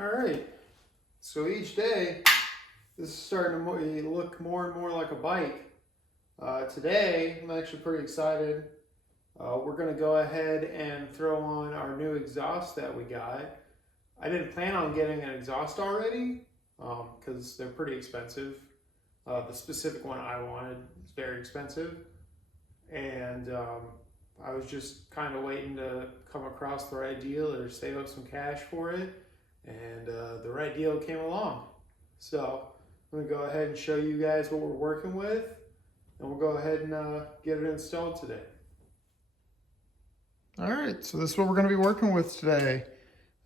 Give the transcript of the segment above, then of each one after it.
All right, so each day, this is starting to look more and more like a bike. Today, I'm actually pretty excited. We're gonna go ahead and throw on our new exhaust that we got. I didn't plan on getting an exhaust already, because they're pretty expensive. The specific one I wanted is very expensive. And I was just kind of waiting to come across the right deal or save up some cash for it. And the right deal came along. So I'm gonna go ahead and show you guys what we're working with, and we'll go ahead and get it installed today. All right, so this is what we're gonna be working with today.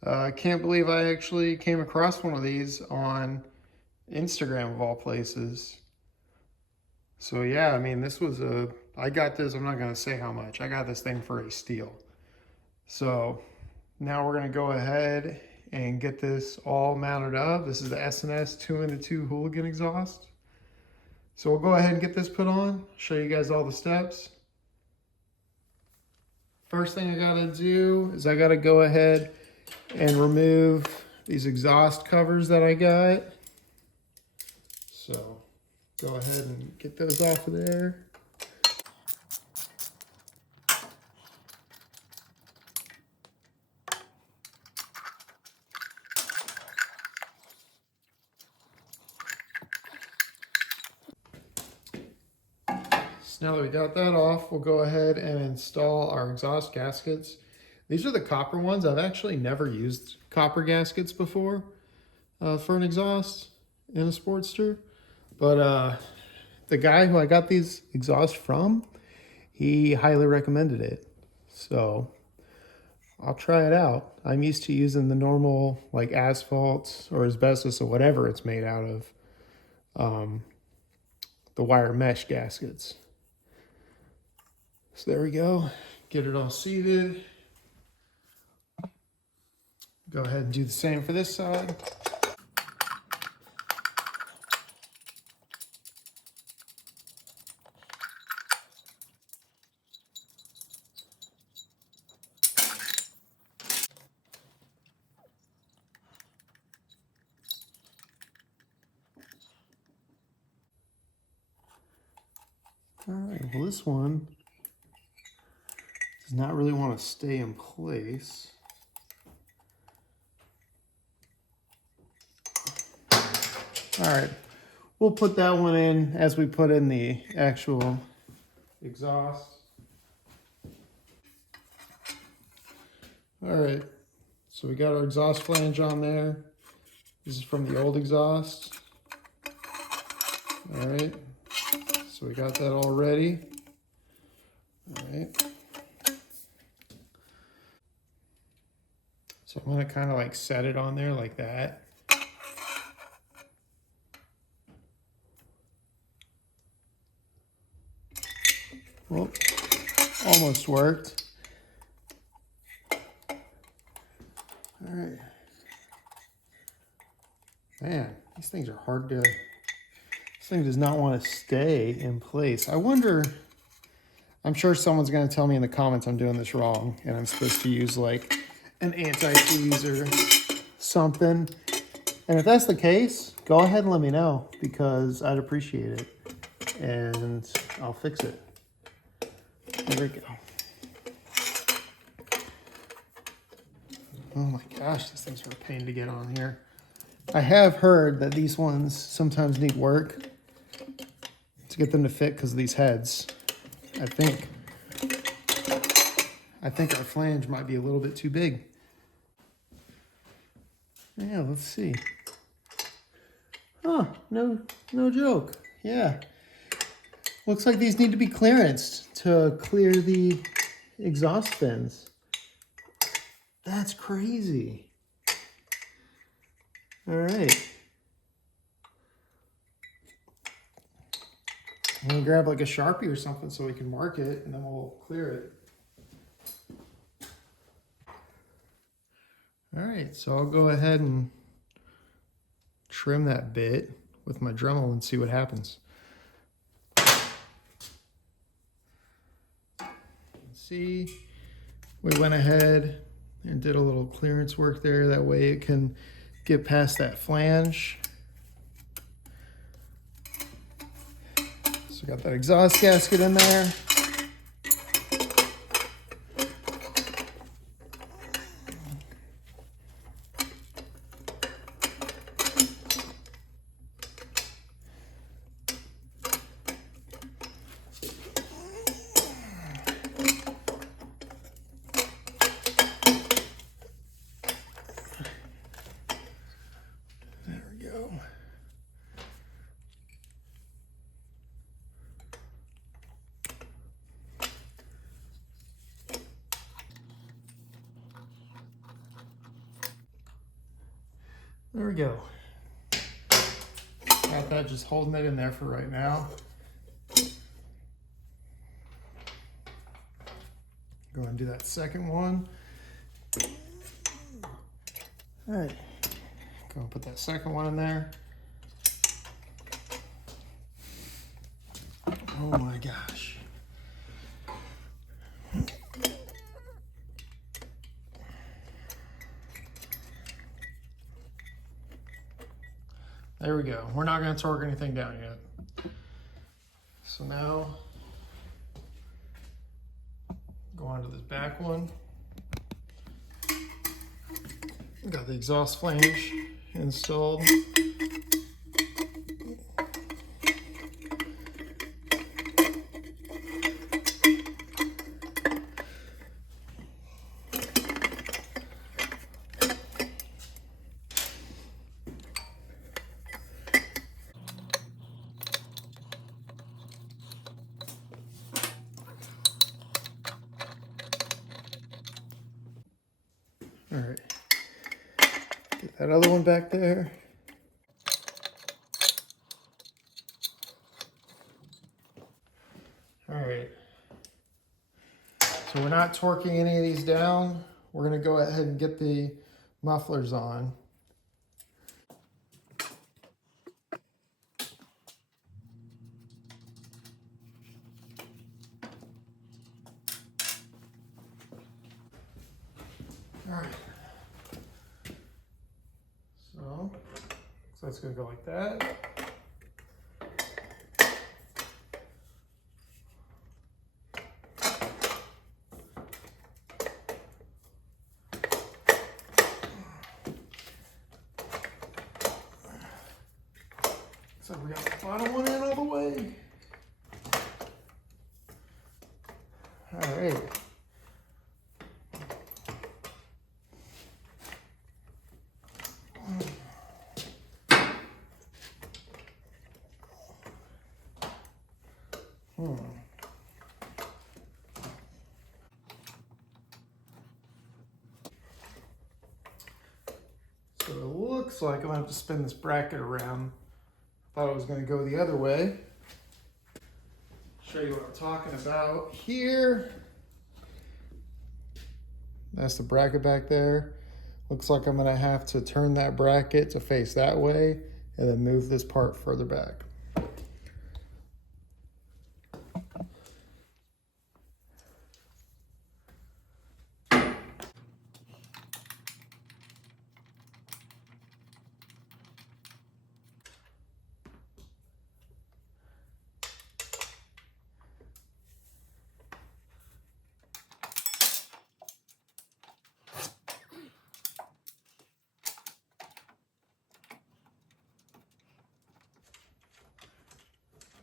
I can't believe I actually came across one of these on Instagram of all places. So yeah, I mean, I got this, I'm not gonna say how much, I got this thing for a steal. So now we're gonna go ahead and get this all mounted up. This is the S&S 2-in-2 Hooligan exhaust. So we'll go ahead and get this put on, show you guys all the steps. First thing I gotta do is I gotta go ahead and remove these exhaust covers that I got. So go ahead and get those off of there. So now that we got that off, we'll go ahead and install our exhaust gaskets. These are the copper ones. I've actually never used copper gaskets before for an exhaust in a Sportster. But the guy who I got these exhausts from, he highly recommended it. So I'll try it out. I'm used to using the normal like asphalt or asbestos or whatever it's made out of, the wire mesh gaskets. So there we go. Get it all seated. Go ahead and do the same for this side. All right, well, this one does not really want to stay in place. All right, we'll put that one in as we put in the actual exhaust. All right, so we got our exhaust flange on there. This is from the old exhaust. All right, so we got that all ready. All right. So I'm gonna kind of like set it on there like that. Well, almost worked. All right. Man, these things are hard to, this thing does not want to stay in place. I wonder, I'm sure someone's going to tell me in the comments I'm doing this wrong and I'm supposed to use like an anti-seize or something. And if that's the case, go ahead and let me know because I'd appreciate it and I'll fix it. There we go. Oh my gosh, these things are a pain to get on here. I have heard that these ones sometimes need work to get them to fit because of these heads. I think our flange might be a little bit too big. Yeah, let's see. Oh, no joke. Yeah. Looks like these need to be clearanced to clear the exhaust fins. That's crazy. All right. I'm gonna grab like a Sharpie or something so we can mark it and then we'll clear it. All right, so I'll go ahead and trim that bit with my Dremel and see what happens. See, we went ahead and did a little clearance work there. That way it can get past that flange. So we got that exhaust gasket in there. There we go. Got that, just holding it in there for right now. Go ahead and do that second one. All right, go and put that second one in there. Oh my gosh. There we go. We're not going to torque anything down yet. So now, go on to this back one. We got the exhaust flange installed. All right, get that other one back there. All right, so we're not torquing any of these down. We're gonna go ahead and get the mufflers on. All right. So that's going to go like that. So we got the bottom one in all the way. All right. So it looks like I'm gonna have to spin this bracket around. Thought it was gonna go the other way. Show you what I'm talking about here. That's the bracket back there. Looks like I'm gonna have to turn that bracket to face that way and then move this part further back.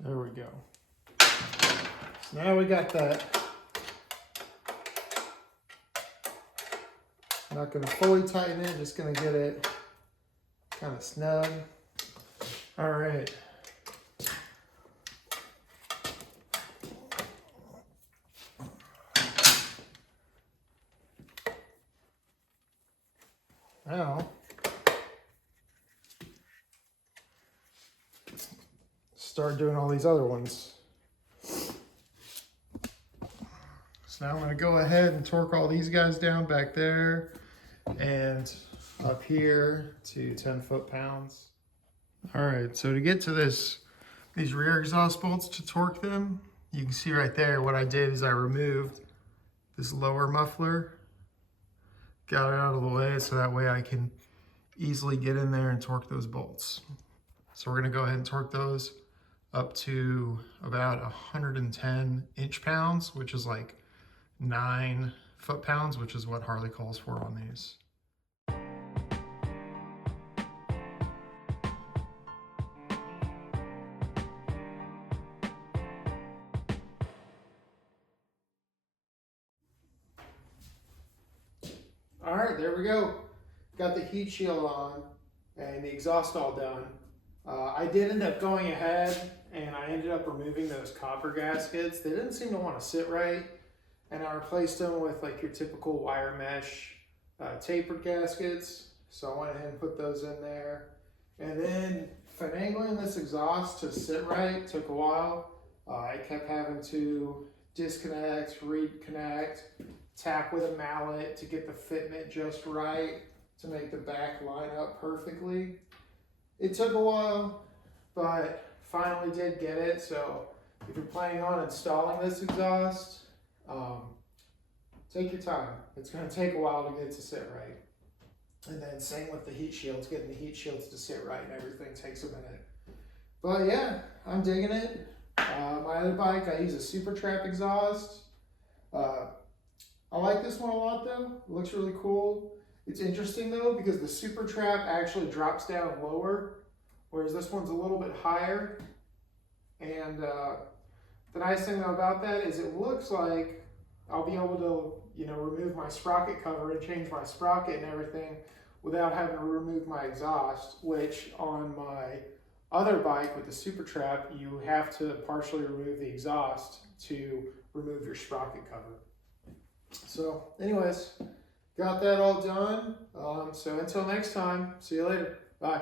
There we go. So now we got that. Not going to fully tighten it, just going to get it kind of snug. All right. Now, start doing all these other ones. So now I'm going to go ahead and torque all these guys down back there and up here to 10 foot-pounds. All right, so to get to these rear exhaust bolts to torque them, you can see right there what I did is I removed this lower muffler, got it out of the way so that way I can easily get in there and torque those bolts. So we're gonna go ahead and torque those up to about 110 inch-pounds, which is like 9 foot-pounds, which is what Harley calls for on these. All right, there we go. Got the heat shield on and the exhaust all done. I did end up going ahead and I ended up removing those copper gaskets. They didn't seem to want to sit right, and I replaced them with like your typical wire mesh tapered gaskets. So I went ahead and put those in there. And then finagling this exhaust to sit right took a while. I kept having to disconnect, reconnect, tack with a mallet to get the fitment just right to make the back line up perfectly. It took a while, but finally did get it. So if you're planning on installing this exhaust, take your time. It's going to take a while to get it to sit right. And then same with the heat shields, getting the heat shields to sit right and everything takes a minute. But yeah, I'm digging it. My other bike, I use a Super Trap exhaust. I like this one a lot though. It looks really cool. It's interesting though because the Super Trap actually drops down lower, whereas this one's a little bit higher. And the nice thing though about that is it looks like I'll be able to, remove my sprocket cover and change my sprocket and everything without having to remove my exhaust, which on my other bike with the Super Trap, you have to partially remove the exhaust to remove your sprocket cover. So anyways, got that all done. So until next time, see you later. Bye.